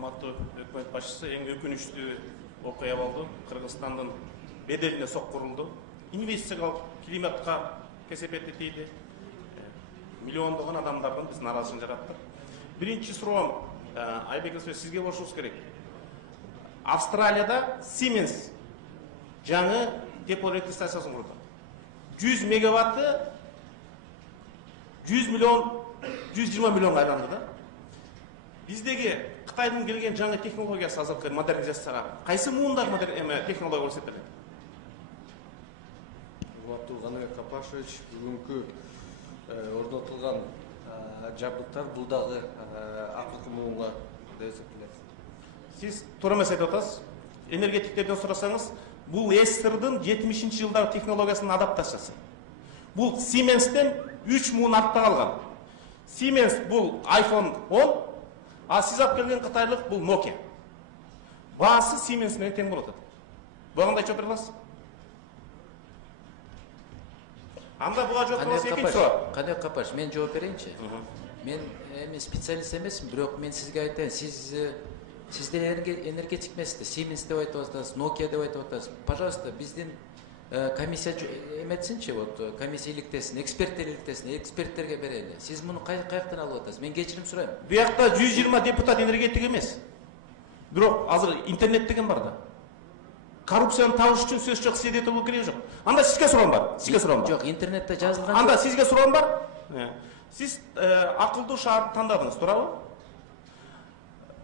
урматтуу өкмөт башчысы, эң өкүнүчтүү окуя болду. Кыргызстандын беделине соккурулду. Инвестициялык климатка кесепети тийди. Миллиондогон адамдардын биз нааразычылыгын жараттык. Биринчи суроом Айбек Рысбек, сизге болушубуз керек. Австралияда Siemens жаңы теплоэлектр станциясын курду. 100 мегаватты 100 миллион 120 миллионга айланды да. Биздеги Кытайдын келген жаңы технологиясы азыркы модернизацияга кайсы муундар технология көрсөтөлөт? Урматтуу Каныбек Капашевич, бүгүнкү орнотулган жабдыктар бул дагы акылкы муунга деп эсептелет. Сиз туура эмес айтып атасыз. Энергетиктерден сурасаңыз, бул СССРдын 70-жылдагы технологиясынын адаптациясы. Бул Siemens'тен 3 муун артта калган. Siemens бул iPhone 10, а сиз алып келген кытайлык бул Nokia. Баасы Siemens менен тең болот. Буга кандай жооп бере аласыз? Анда буга жооп бере аласыз экинчи суроо. Каныбек Капаш, мен жооп берейинчи. Мен специалист эмесмин, бирок мен сизге айтайын, сиздер энергетик эмессиз, Siemens деп айтып атасыз, Nokia деп айтып атасыз. Пожалуйста, биздин комиссия эметсинчи, вот комиссия иликтесин, эксперттер иликтесин, эксперттерге берели. Сиз муну каяктан алып атасыз? Мен кечирим сурайм. Буякта 120 депутат энергетик эмес. Бирок азыр интернет деген бар да. Коррупцияны табыш үчүн сөз жок, свидетель болуп кереги жок. Анда сизге суроом бар. Жок, интернетте жазылган. Анда сизге суроом бар. Сиз акылдуу шаарды тандадыңыз, туурабы?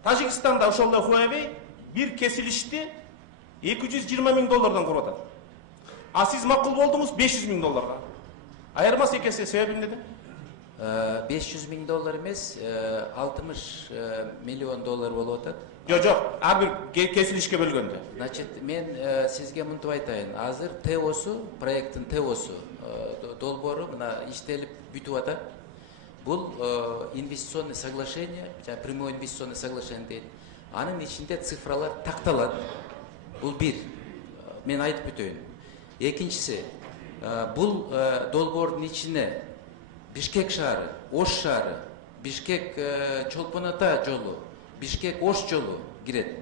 Тажикстанда ошолдой Huawei бир кесилишти $220 миң куруп атат. А сиз макул болдуңуз $500 миң. Айырмасы эки эсе, себеби эмнеде? $500 миң эмес, $60 миллион болуп атат. Жок, ар бир кесилишке бөлгөндө. Значит, мен сизге мынтип айтайын. Азыр ТОсу, проекттин ТОсу долбоору мына иштелип бүтүп атат. Бул инвестиционный соглашение, прямой инвестиционный соглашение дейт. Анын ичинде цифралар такталат. Бул бир. Мен айтып өтөйүн. Экинчиси, бул долбоордун ичине Бишкек шаары, Ош шаары, Бишкек Чолпон Ата жолу, Бишкек Ош жолу кирет.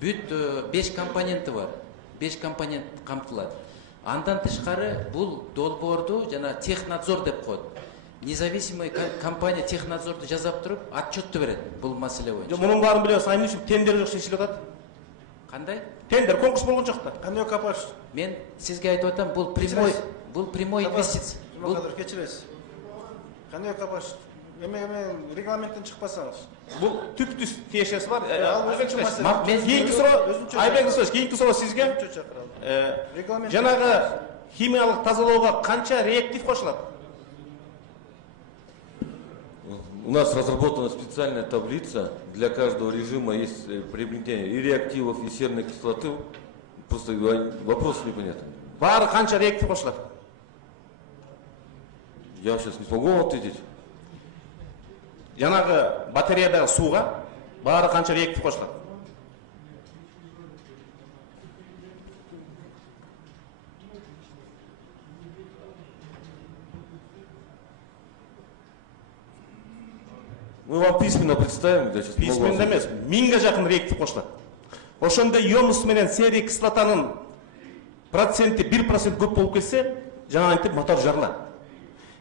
Бүт 5 компоненти бар. 5 компонент камтылат. Андан тышкары бул долбоорду жана технадзор деп коет. Независимый компания технадзорду жазап туруп отчетту берет бул маселе боюнча. Мунун баарын билебиз, айнын үчүн тендер жок чечилип атат. Кандай? Тендер, конкурс болгон жок да. Каныбек Капаш, Мен сизге айтып атам, бул прямой инвестиция. Бул кечиресиз. Каныбек Капаш, эме регламенттен чыкпасаңыз. Бул түптүс тиешеси бар. Кийинки суроо, Айбек Рысбек, кийинки суроо сизге. Жанагы химиялык тазалоого канча реактив кошулат? У нас разработана специальная таблица, для каждого режима есть приобретение и реактивов, и серной кислоты. Просто вопрос непонятный. Баары канча реактив кошулат? Я сейчас не смогу вам ответить. Жанагы батареядагы сууга баары канча реактив кошулат? Мы вам письменно представим. Письменно эмес, 1000ге жакын реактив кошулат. Ошондо йомус менен серия кислотанын проценти 1% көп болуп кетсе, жанагынтип мотор жарылат.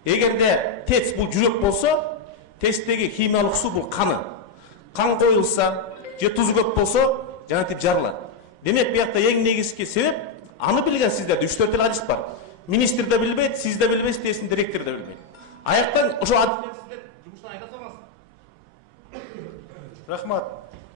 Эгерде ТЭЦ бул жүрөк болсо, ТЭЦтеги химиялык суу бул каны. Кан коюлса, же тузу көп болсо, жанагынтип жарылат. Демек, буякта эң негизги себеп, аны билген сиздерде 3-4 эл адис бар. Министр да билбейт, сиз да билбейсиз, ТЭЦтин директору да билбейт. Аяктан ошо адистер жумуштан айта салыңыз. Рахмат.